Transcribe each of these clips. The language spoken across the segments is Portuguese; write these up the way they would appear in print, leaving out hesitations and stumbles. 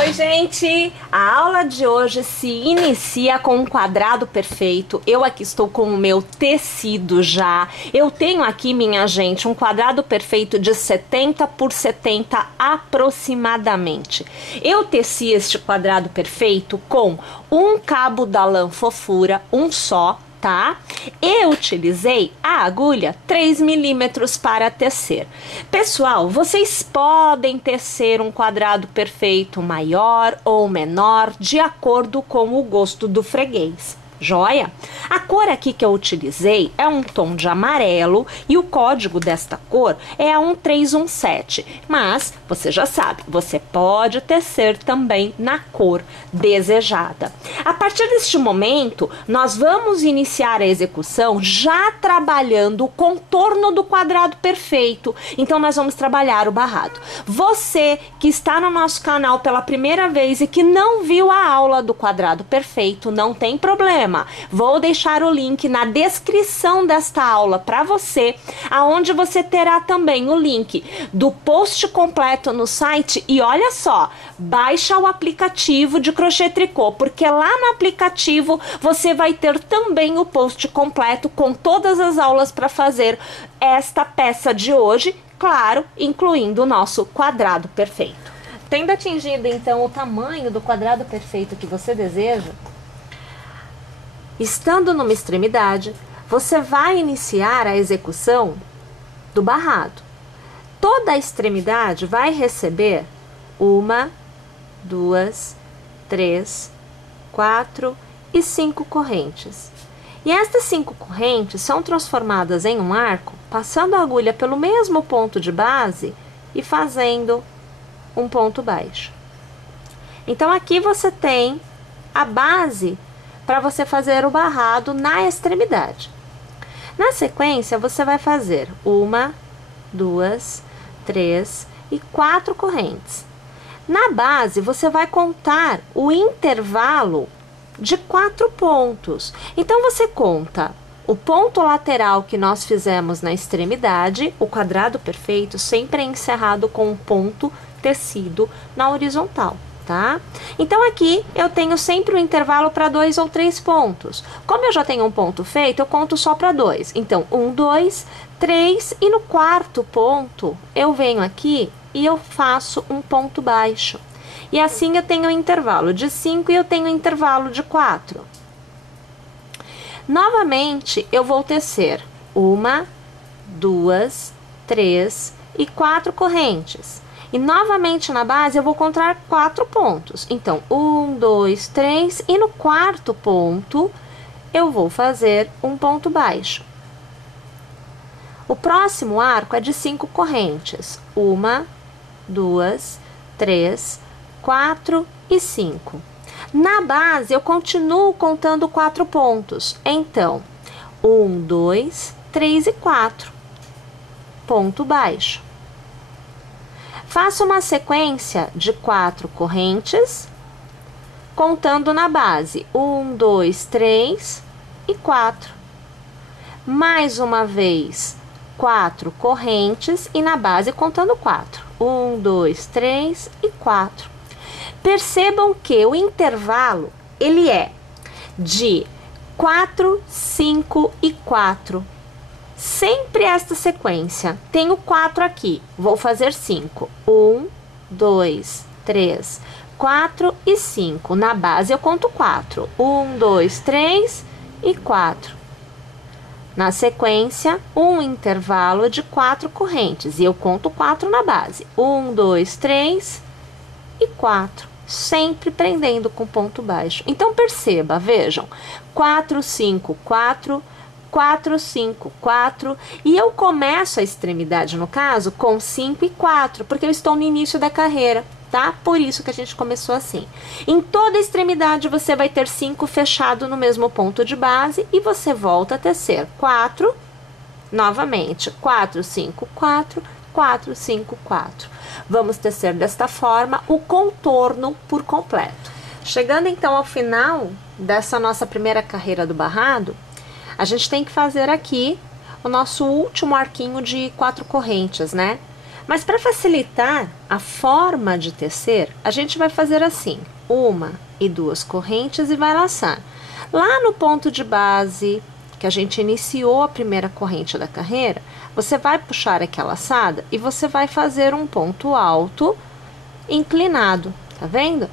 Oi, gente! A aula de hoje se inicia com um quadrado perfeito. Eu aqui estou com o meu tecido já. Eu tenho aqui, minha gente, um quadrado perfeito de 70 por 70 aproximadamente. Eu teci este quadrado perfeito com um cabo da lã fofura, um só, tá? Eu utilizei a agulha 3 milímetros para tecer. Pessoal, vocês podem tecer um quadrado perfeito maior ou menor de acordo com o gosto do freguês. Joia? A cor aqui que eu utilizei é um tom de amarelo e o código desta cor é a 1317. Mas, você já sabe, você pode tecer também na cor desejada. A partir deste momento, nós vamos iniciar a execução já trabalhando o contorno do quadrado perfeito. Então, nós vamos trabalhar o barrado. Você que está no nosso canal pela primeira vez e que não viu a aula do quadrado perfeito, não tem problema. Vou deixar o link na descrição desta aula para você, aonde você terá também o link do post completo no site e olha só, baixa o aplicativo de crochê tricô, porque lá no aplicativo você vai ter também o post completo com todas as aulas para fazer esta peça de hoje, claro, incluindo o nosso quadrado perfeito. Tendo atingido então o tamanho do quadrado perfeito que você deseja, estando numa extremidade, você vai iniciar a execução do barrado. Toda a extremidade vai receber 1, 2, 3, 4 e 5 correntes. E estas 5 correntes são transformadas em um arco, passando a agulha pelo mesmo ponto de base e fazendo um ponto baixo. Então aqui você tem a base para você fazer o barrado na extremidade. Na sequência, você vai fazer 1, 2, 3 e 4 correntes. Na base, você vai contar o intervalo de 4 pontos. Então, você conta o ponto lateral que nós fizemos na extremidade, o quadrado perfeito sempre é encerrado com um ponto tecido na horizontal. Tá? Então aqui eu tenho sempre um intervalo para 2 ou 3 pontos. Como eu já tenho um ponto feito, eu conto só para 2. Então 1, 2, 3 e no quarto ponto eu venho aqui e eu faço um ponto baixo. E assim eu tenho um intervalo de 5 e eu tenho um intervalo de 4. Novamente eu vou tecer 1, 2, 3 e 4 correntes. E novamente na base eu vou contar 4 pontos. Então, 1, 2, 3 e no quarto ponto eu vou fazer um ponto baixo. O próximo arco é de 5 correntes. 1, 2, 3, 4 e 5. Na base eu continuo contando 4 pontos. Então, 1, 2, 3 e 4. Ponto baixo. Faço uma sequência de 4 correntes, contando na base 1, 2, 3 e 4. Mais uma vez, 4 correntes e na base contando 4. 1, 2, 3 e 4. Percebam que o intervalo, ele é de 4, 5 e 4. Sempre esta sequência. Tenho 4 aqui, vou fazer 5. 1, 2, 3, 4 e 5. Na base eu conto 4. 1, 2, 3 e 4. Na sequência, um intervalo de 4 correntes. E eu conto 4 na base. 1, 2, 3 e 4. Sempre prendendo com ponto baixo. Então, perceba, vejam. 4, 5, 4... 4, 5, 4, e eu começo a extremidade, no caso, com 5 e 4, porque eu estou no início da carreira, tá? Por isso que a gente começou assim. Em toda a extremidade, você vai ter 5 fechado no mesmo ponto de base, e você volta a tecer 4, novamente, 4, 5, 4, 4, 5, 4. Vamos tecer desta forma o contorno por completo. Chegando então ao final dessa nossa primeira carreira do barrado, a gente tem que fazer aqui o nosso último arquinho de 4 correntes, né? Mas para facilitar a forma de tecer, a gente vai fazer assim: 1 e 2 correntes e vai laçar. Lá no ponto de base, que a gente iniciou a primeira corrente da carreira, você vai puxar aqui a laçada e você vai fazer um ponto alto inclinado, tá vendo?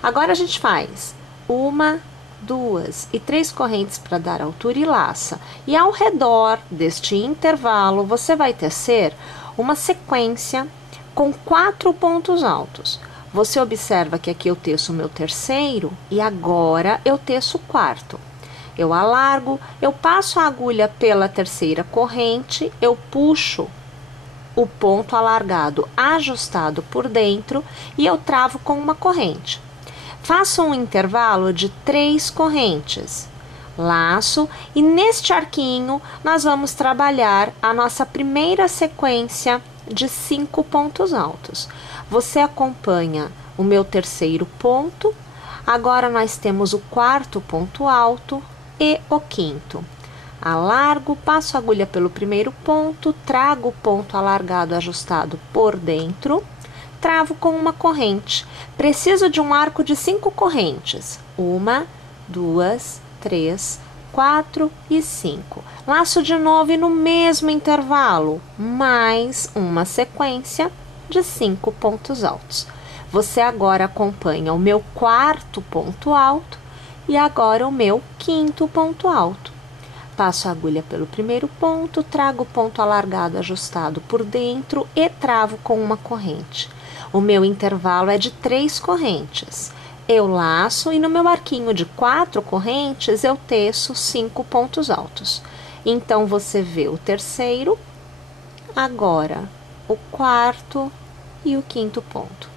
Agora a gente faz 1, 2 e 3 correntes para dar altura e laça. E ao redor deste intervalo, você vai tecer uma sequência com 4 pontos altos. Você observa que aqui eu teço o meu terceiro e agora eu teço o quarto. Eu alargo, eu passo a agulha pela terceira corrente, eu puxo o ponto alargado ajustado por dentro e eu travo com uma corrente. Faço um intervalo de 3 correntes, laço e neste arquinho nós vamos trabalhar a nossa primeira sequência de 5 pontos altos. Você acompanha o meu terceiro ponto, agora nós temos o quarto ponto alto e o quinto. Alargo, passo a agulha pelo primeiro ponto, trago o ponto alargado ajustado por dentro, travo com uma corrente. Preciso de um arco de 5 correntes. 1, 2, 3, 4 e 5. Laço de novo e no mesmo intervalo, mais uma sequência de 5 pontos altos. Você agora acompanha o meu quarto ponto alto e agora o meu quinto ponto alto. Passo a agulha pelo primeiro ponto, trago o ponto alargado ajustado por dentro e travo com uma corrente. O meu intervalo é de 3 correntes. Eu laço e no meu arquinho de 4 correntes eu teço 5 pontos altos. Então, você vê o terceiro, agora o quarto e o quinto ponto.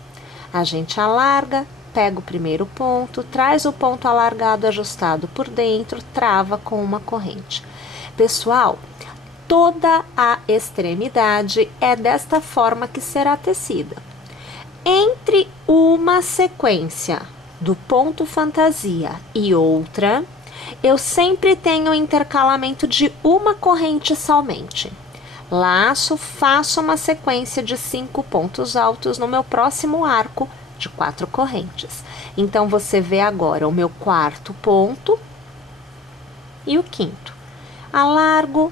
A gente alarga, pega o primeiro ponto, traz o ponto alargado ajustado por dentro, trava com uma corrente. Pessoal, toda a extremidade é desta forma que será tecida. Entre uma sequência do ponto fantasia e outra, eu sempre tenho o intercalamento de uma corrente somente. Laço, faço uma sequência de 5 pontos altos no meu próximo arco de 4 correntes. Então, você vê agora o meu quarto ponto e o quinto. Alargo,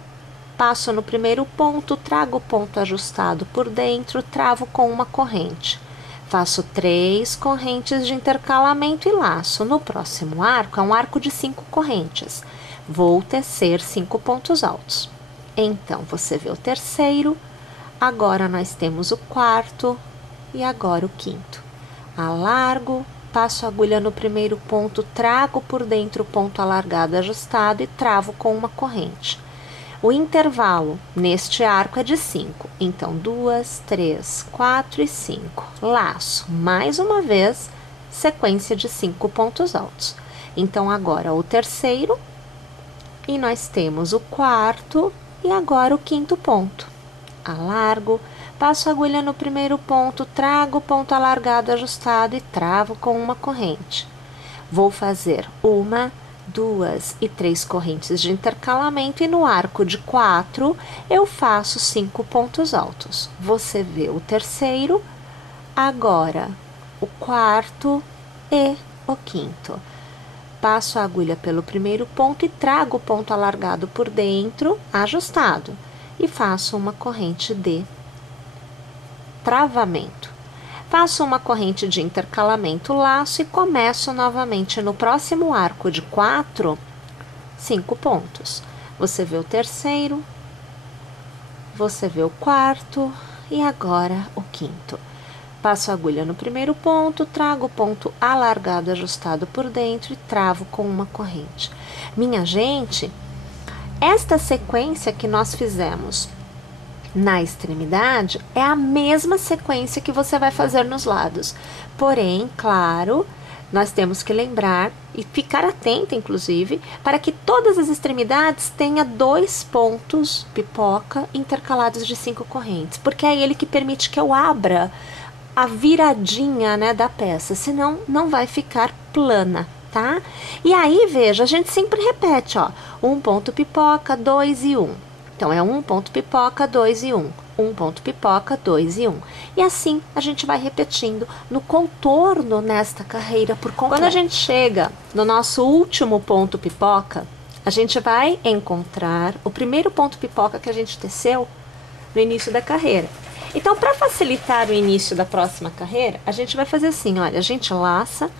passo no primeiro ponto, trago o ponto ajustado por dentro, travo com uma corrente. Faço 3 correntes de intercalamento e laço. No próximo arco, é um arco de 5 correntes. Vou tecer 5 pontos altos. Então, você vê o terceiro, agora nós temos o quarto e agora o quinto. Alargo, passo a agulha no primeiro ponto, trago por dentro o ponto alargado ajustado e travo com uma corrente. O intervalo neste arco é de 5, então 2, 3, 4 e 5. Laço, mais uma vez, sequência de 5 pontos altos. Então, agora o terceiro, e nós temos o quarto e agora o quinto ponto. Alargo, passo a agulha no primeiro ponto, trago o ponto alargado ajustado e travo com uma corrente. Vou fazer 1, 2 e 3 correntes de intercalamento e no arco de 4 eu faço 5 pontos altos. Você vê o terceiro, agora o quarto e o quinto. Passo a agulha pelo primeiro ponto e trago o ponto alargado por dentro, ajustado, e faço uma corrente de travamento. Faço uma corrente de intercalamento, laço e começo novamente no próximo arco de 4, 5 pontos. Você vê o terceiro, você vê o quarto e agora o quinto. Passo a agulha no primeiro ponto, trago o ponto alargado ajustado por dentro e travo com uma corrente. Minha gente, esta sequência que nós fizemos na extremidade é a mesma sequência que você vai fazer nos lados. Porém, claro, nós temos que lembrar e ficar atenta, inclusive, para que todas as extremidades tenham 2 pontos pipoca intercalados de 5 correntes, porque é ele que permite que eu abra a viradinha, né, da peça, senão não vai ficar plana, tá? E aí, veja, a gente sempre repete, ó, 1 ponto pipoca, 2 e 1. Então, é um ponto pipoca, 2 e 1. Um ponto pipoca, 2 e 1. E assim, a gente vai repetindo no contorno nesta carreira por completo. Quando a gente chega no nosso último ponto pipoca, a gente vai encontrar o primeiro ponto pipoca que a gente teceu no início da carreira. Então, para facilitar o início da próxima carreira, a gente vai fazer assim, olha, a gente laça,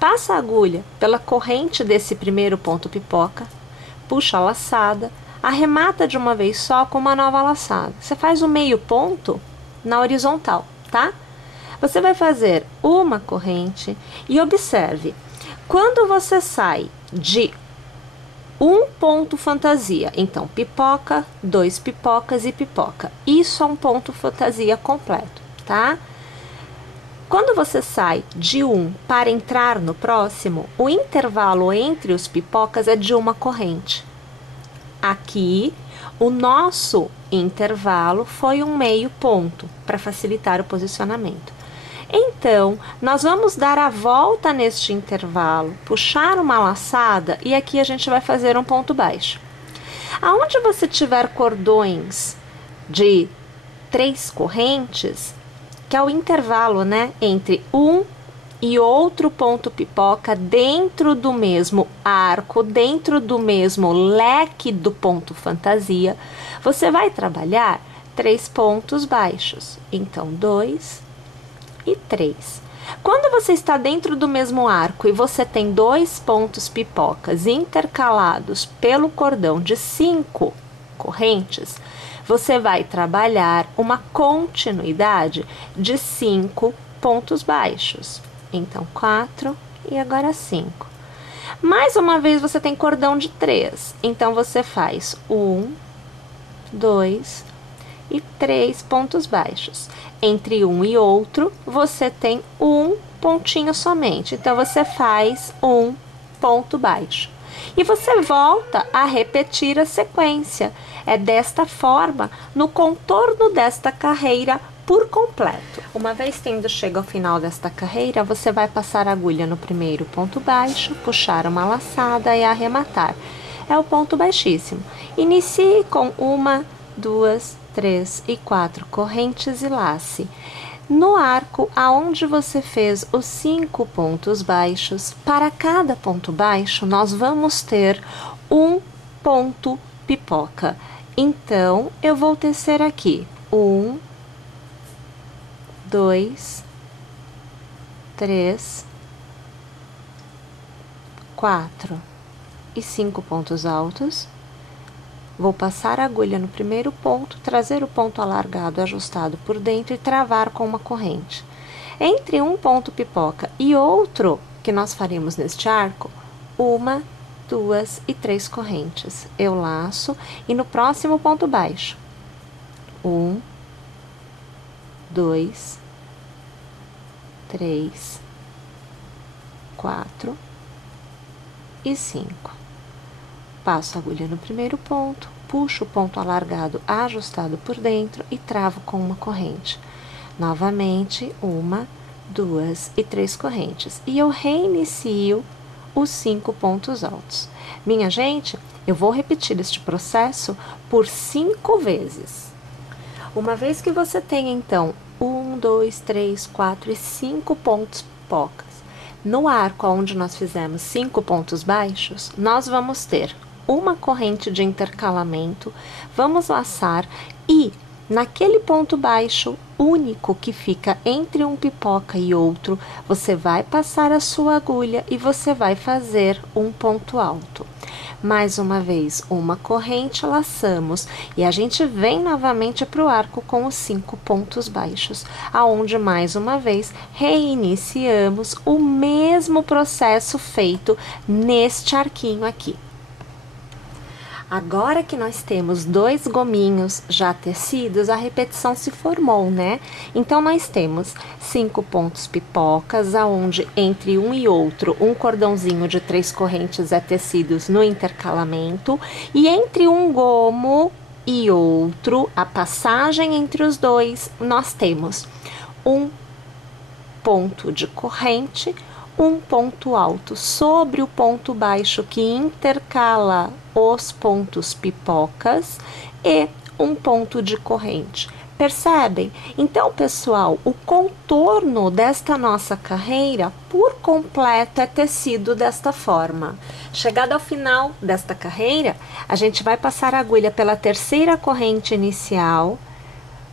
passa a agulha pela corrente desse primeiro ponto pipoca, puxa a laçada, arremata de uma vez só com uma nova laçada. Você faz o meio ponto na horizontal, tá? Você vai fazer uma corrente e observe, quando você sai de um ponto fantasia, então pipoca, 2 pipocas e pipoca. Isso é um ponto fantasia completo, tá? Quando você sai de um para entrar no próximo, o intervalo entre os pipocas é de uma corrente. Aqui, o nosso intervalo foi um meio ponto, para facilitar o posicionamento. Então, nós vamos dar a volta neste intervalo, puxar uma laçada e aqui a gente vai fazer um ponto baixo. Aonde você tiver cordões de 3 correntes, que é o intervalo, né, entre um e outro ponto pipoca dentro do mesmo arco, dentro do mesmo leque do ponto fantasia, você vai trabalhar 3 pontos baixos. Então, 2 e 3. Quando você está dentro do mesmo arco e você tem 2 pontos pipocas intercalados pelo cordão de 5 correntes, você vai trabalhar uma continuidade de 5 pontos baixos. Então, 4 e agora 5. Mais uma vez, você tem cordão de 3. Então, você faz 1, 2 e 3 pontos baixos. Entre um e outro, você tem um pontinho somente. Então, você faz um ponto baixo. E você volta a repetir a sequência. É desta forma, no contorno desta carreira por completo. Uma vez tendo chegado ao final desta carreira, você vai passar a agulha no primeiro ponto baixo, puxar uma laçada e arrematar. É o ponto baixíssimo. Inicie com 1, 2, 3 e 4 correntes e lace. No arco aonde você fez os 5 pontos baixos, para cada ponto baixo nós vamos ter um ponto pipoca. Então, eu vou tecer aqui 1, 2, 3, 4 e 5 pontos altos. Vou passar a agulha no primeiro ponto, trazer o ponto alargado ajustado por dentro e travar com uma corrente. Entre um ponto pipoca e outro que nós faremos neste arco, 1, 2 e 3 correntes. Eu laço e no próximo ponto baixo, 1, 2, 3, 4 e 5. Passo a agulha no primeiro ponto, puxo o ponto alargado ajustado por dentro e travo com uma corrente. Novamente, 1, 2 e 3 correntes. E eu reinicio os 5 pontos altos. Minha gente, eu vou repetir este processo por 5 vezes. Uma vez que você tenha, então, 1, 2, 3, 4 e 5 pontos pipocas, no arco onde nós fizemos 5 pontos baixos, nós vamos ter uma corrente de intercalamento, vamos laçar e naquele ponto baixo único que fica entre um pipoca e outro, você vai passar a sua agulha e você vai fazer um ponto alto. Mais uma vez, uma corrente, laçamos e a gente vem novamente para o arco com os 5 pontos baixos, aonde mais uma vez reiniciamos o mesmo processo feito neste arquinho aqui. Agora que nós temos 2 gominhos já tecidos, a repetição se formou, né? Então, nós temos 5 pontos pipocas, aonde entre um e outro, um cordãozinho de 3 correntes é tecidos no intercalamento, e entre um gomo e outro, a passagem entre os dois, nós temos um ponto de corrente, um ponto alto sobre o ponto baixo que intercala os pontos pipocas e um ponto de corrente. Percebem? Então, pessoal, o contorno desta nossa carreira por completo é tecido desta forma. Chegado ao final desta carreira, a gente vai passar a agulha pela terceira corrente inicial,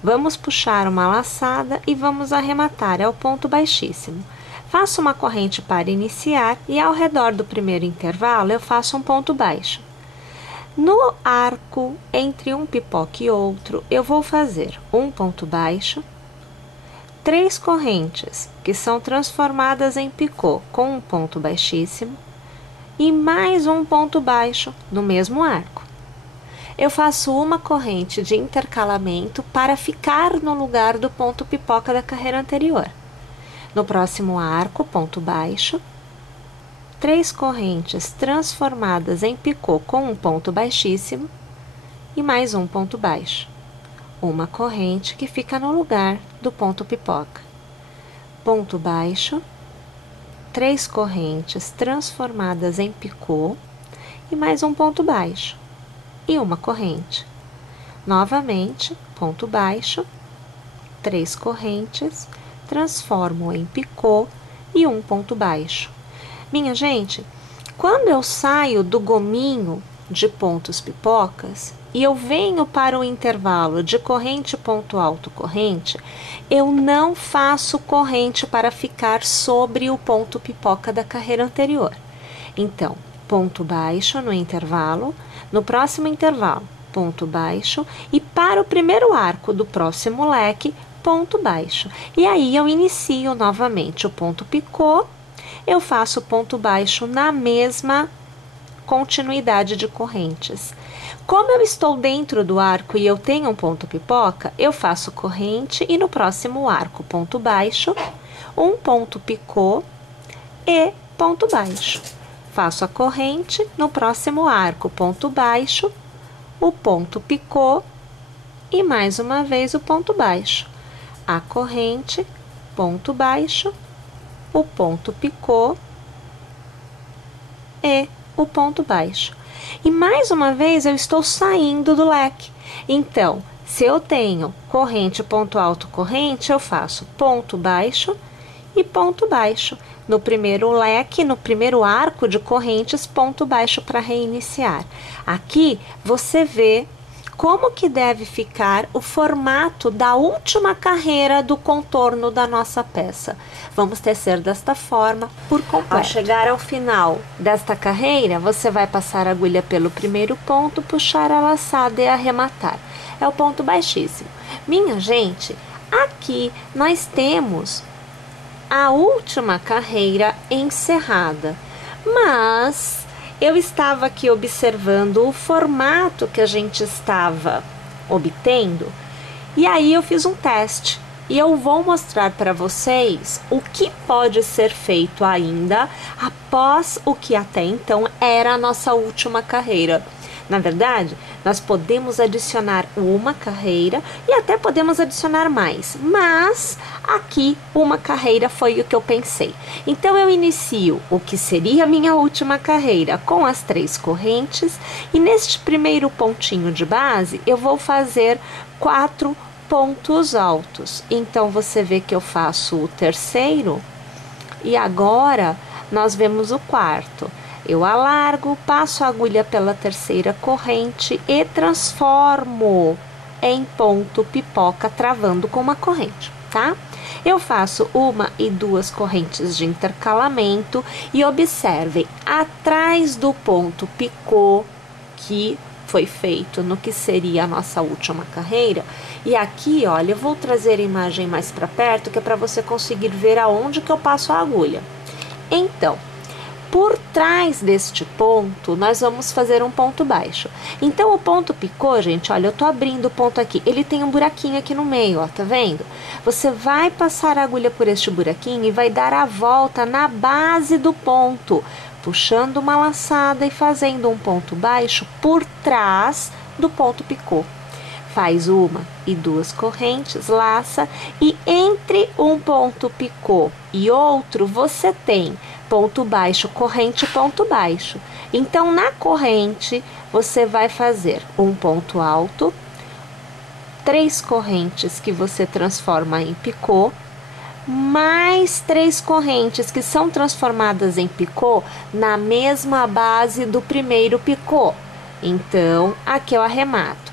vamos puxar uma laçada e vamos arrematar ao ponto baixíssimo. Faço uma corrente para iniciar e ao redor do primeiro intervalo eu faço um ponto baixo. No arco entre um pipoca e outro, eu vou fazer um ponto baixo, 3 correntes que são transformadas em picô com um ponto baixíssimo e mais um ponto baixo no mesmo arco. Eu faço uma corrente de intercalamento para ficar no lugar do ponto pipoca da carreira anterior. No próximo arco, ponto baixo, 3 correntes transformadas em picô com um ponto baixíssimo e mais um ponto baixo. Uma corrente que fica no lugar do ponto pipoca. Ponto baixo, 3 correntes transformadas em picô e mais um ponto baixo e uma corrente. Novamente, ponto baixo, 3 correntes, transformo em picô e um ponto baixo. Minha gente, quando eu saio do gominho de pontos pipocas e eu venho para o intervalo de corrente, ponto alto, corrente, eu não faço corrente para ficar sobre o ponto pipoca da carreira anterior. Então, ponto baixo no intervalo, no próximo intervalo, ponto baixo, e para o primeiro arco do próximo leque, ponto baixo. E aí eu inicio novamente o ponto picô, eu faço ponto baixo na mesma continuidade de correntes. Como eu estou dentro do arco e eu tenho um ponto pipoca, eu faço corrente e no próximo arco, ponto baixo, um ponto picô e ponto baixo. Faço a corrente, no próximo arco, ponto baixo, o ponto picô e mais uma vez o ponto baixo. A corrente, ponto baixo, o ponto picô e o ponto baixo. E mais uma vez eu estou saindo do leque. Então, se eu tenho corrente, ponto alto, corrente, eu faço ponto baixo e ponto baixo. No primeiro leque, no primeiro arco de correntes, ponto baixo para reiniciar. Aqui você vê como que deve ficar o formato da última carreira do contorno da nossa peça. Vamos tecer desta forma por completo. Ao chegar ao final desta carreira, você vai passar a agulha pelo primeiro ponto, puxar a laçada e arrematar. É o ponto baixíssimo. Minha gente, aqui nós temos a última carreira encerrada, mas eu estava aqui observando o formato que a gente estava obtendo e aí eu fiz um teste e eu vou mostrar para vocês o que pode ser feito ainda após o que até então era a nossa última carreira. Na verdade, nós podemos adicionar uma carreira e até podemos adicionar mais, mas aqui uma carreira foi o que eu pensei. Então, eu inicio o que seria a minha última carreira com as 3 correntes e neste primeiro pontinho de base eu vou fazer 4 pontos altos. Então, você vê que eu faço o terceiro e agora nós vemos o quarto. Eu alargo, passo a agulha pela terceira corrente e transformo em ponto pipoca, travando com uma corrente, tá? Eu faço 1 e 2 correntes de intercalamento e observem, atrás do ponto picô que foi feito no que seria a nossa última carreira, e aqui, olha, eu vou trazer a imagem mais para perto, que é para você conseguir ver aonde que eu passo a agulha. Então, por trás deste ponto, nós vamos fazer um ponto baixo. Então, o ponto picô, gente, olha, eu tô abrindo o ponto aqui. Ele tem um buraquinho aqui no meio, ó, tá vendo? Você vai passar a agulha por este buraquinho e vai dar a volta na base do ponto, puxando uma laçada e fazendo um ponto baixo por trás do ponto picô. Faz 1 e 2 correntes, laça, e entre um ponto picô e outro, você tem ponto baixo, corrente, ponto baixo. Então, na corrente, você vai fazer um ponto alto, 3 correntes que você transforma em picô, mais 3 correntes que são transformadas em picô na mesma base do primeiro picô. Então, aqui eu arremato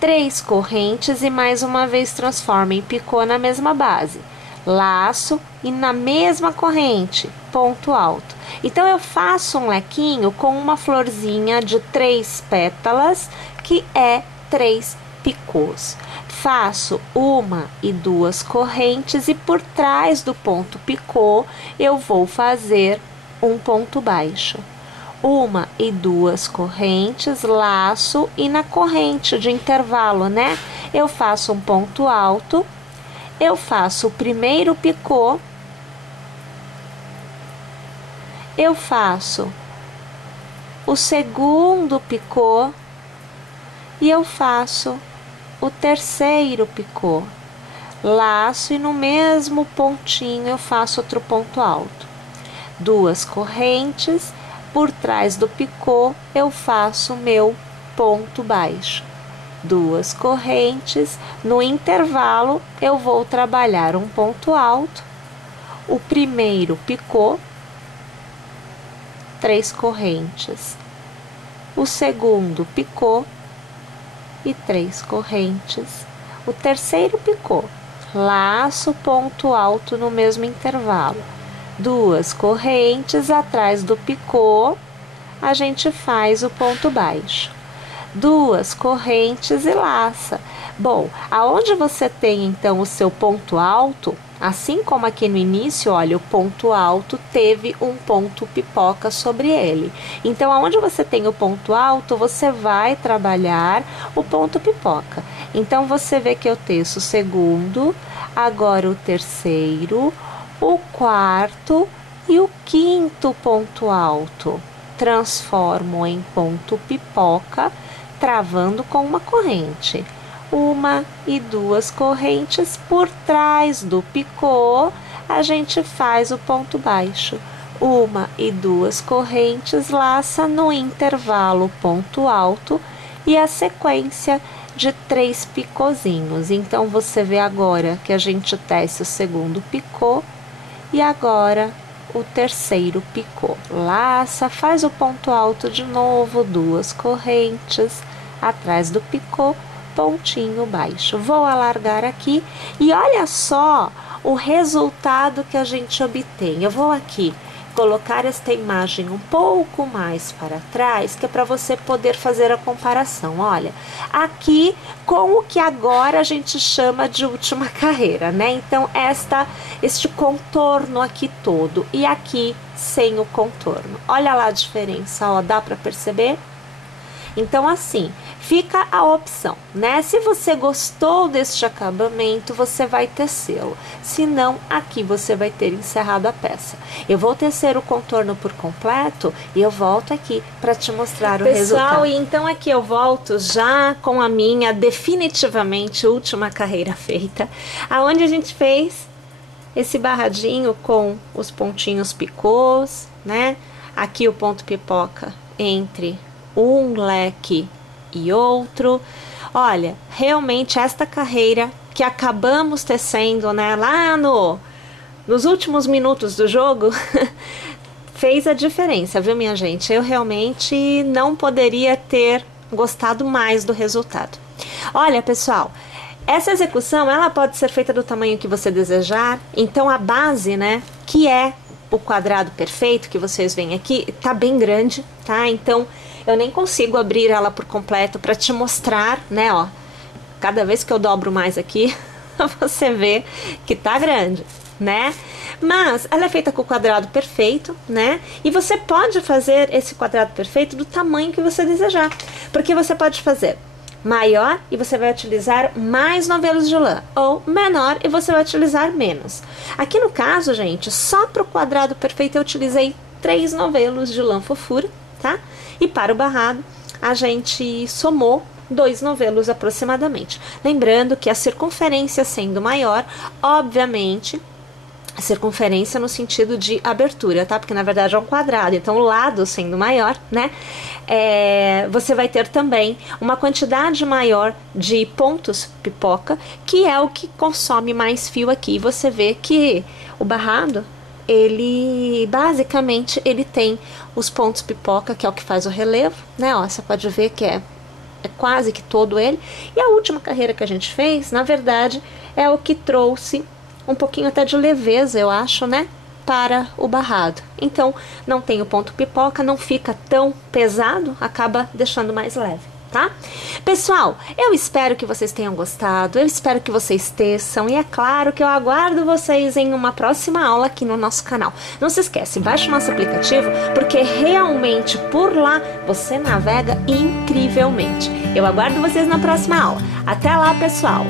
3 correntes e mais uma vez transformo em picô na mesma base. Laço e na mesma corrente, ponto alto. Então, eu faço um lequinho com uma florzinha de 3 pétalas, que é 3 picôs. Faço 1 e 2 correntes e por trás do ponto picô, eu vou fazer um ponto baixo. 1 e 2 correntes, laço e na corrente de intervalo, né? Eu faço um ponto alto. Eu faço o primeiro picô, eu faço o segundo picô e eu faço o terceiro picô. Laço e no mesmo pontinho eu faço outro ponto alto. 2 correntes, por trás do picô eu faço o meu ponto baixo. 2 correntes, no intervalo eu vou trabalhar um ponto alto, o primeiro picô, 3 correntes, o segundo picô e 3 correntes, o terceiro picô, laço, ponto alto no mesmo intervalo, 2 correntes, atrás do picô, a gente faz o ponto baixo. 2 correntes e laça. Bom, aonde você tem então o seu ponto alto, assim como aqui no início, olha, o ponto alto teve um ponto pipoca sobre ele. Então, aonde você tem o ponto alto, você vai trabalhar o ponto pipoca. Então, você vê que eu teço o segundo, agora o terceiro, o quarto e o quinto ponto alto. Transformo em ponto pipoca, travando com uma corrente. 1 e 2 correntes, por trás do picô, a gente faz o ponto baixo. 1 e 2 correntes, laça no intervalo ponto alto e a sequência de 3 picôzinhos. Então, você vê agora que a gente tece o segundo picô e agora o terceiro picô. Laça, faz o ponto alto de novo, 2 correntes, atrás do picô, pontinho baixo. Vou alargar aqui e olha só o resultado que a gente obtém. Eu vou aqui colocar esta imagem um pouco mais para trás, que é para você poder fazer a comparação. Olha, aqui com o que agora a gente chama de última carreira, né? Então, este contorno aqui todo e aqui sem o contorno. Olha lá a diferença, ó, dá para perceber? Então, assim, fica a opção, né? Se você gostou deste acabamento, você vai tecê-lo. Se não, aqui você vai ter encerrado a peça. Eu vou tecer o contorno por completo e eu volto aqui para te mostrar o resultado. Pessoal, e então aqui eu volto já com a minha definitivamente última carreira feita, aonde a gente fez esse barradinho com os pontinhos picôs, né? Aqui o ponto pipoca entre um leque e outro. Olha, realmente esta carreira que acabamos tecendo, né, lá nos últimos minutos do jogo, fez a diferença, viu, minha gente? Eu realmente não poderia ter gostado mais do resultado. Olha, pessoal, essa execução, ela pode ser feita do tamanho que você desejar. Então, a base, né, que é o quadrado perfeito que vocês veem aqui, tá bem grande, tá? Então, eu nem consigo abrir ela por completo para te mostrar, né, ó. Cada vez que eu dobro mais aqui, você vê que tá grande, né? Mas ela é feita com o quadrado perfeito, né? E você pode fazer esse quadrado perfeito do tamanho que você desejar. Porque você pode fazer maior e você vai utilizar mais novelos de lã, ou menor e você vai utilizar menos. Aqui no caso, gente, só para o quadrado perfeito eu utilizei 3 novelos de lã fofura, tá? E para o barrado, a gente somou 2 novelos aproximadamente. Lembrando que a circunferência sendo maior, obviamente, circunferência no sentido de abertura, tá? Porque na verdade é um quadrado, então o lado sendo maior, né? Você vai ter também uma quantidade maior de pontos pipoca, que é o que consome mais fio aqui. E você vê que o barrado, ele basicamente ele tem os pontos pipoca, que é o que faz o relevo, né? Ó, você pode ver que é quase que todo ele. E a última carreira que a gente fez, na verdade, é o que trouxe um pouquinho até de leveza, eu acho, né, para o barrado. Então, não tem o ponto pipoca, não fica tão pesado, acaba deixando mais leve, tá? Pessoal, eu espero que vocês tenham gostado, eu espero que vocês teçam, e é claro que eu aguardo vocês em uma próxima aula aqui no nosso canal. Não se esquece, baixe o nosso aplicativo, porque realmente por lá você navega incrivelmente. Eu aguardo vocês na próxima aula. Até lá, pessoal!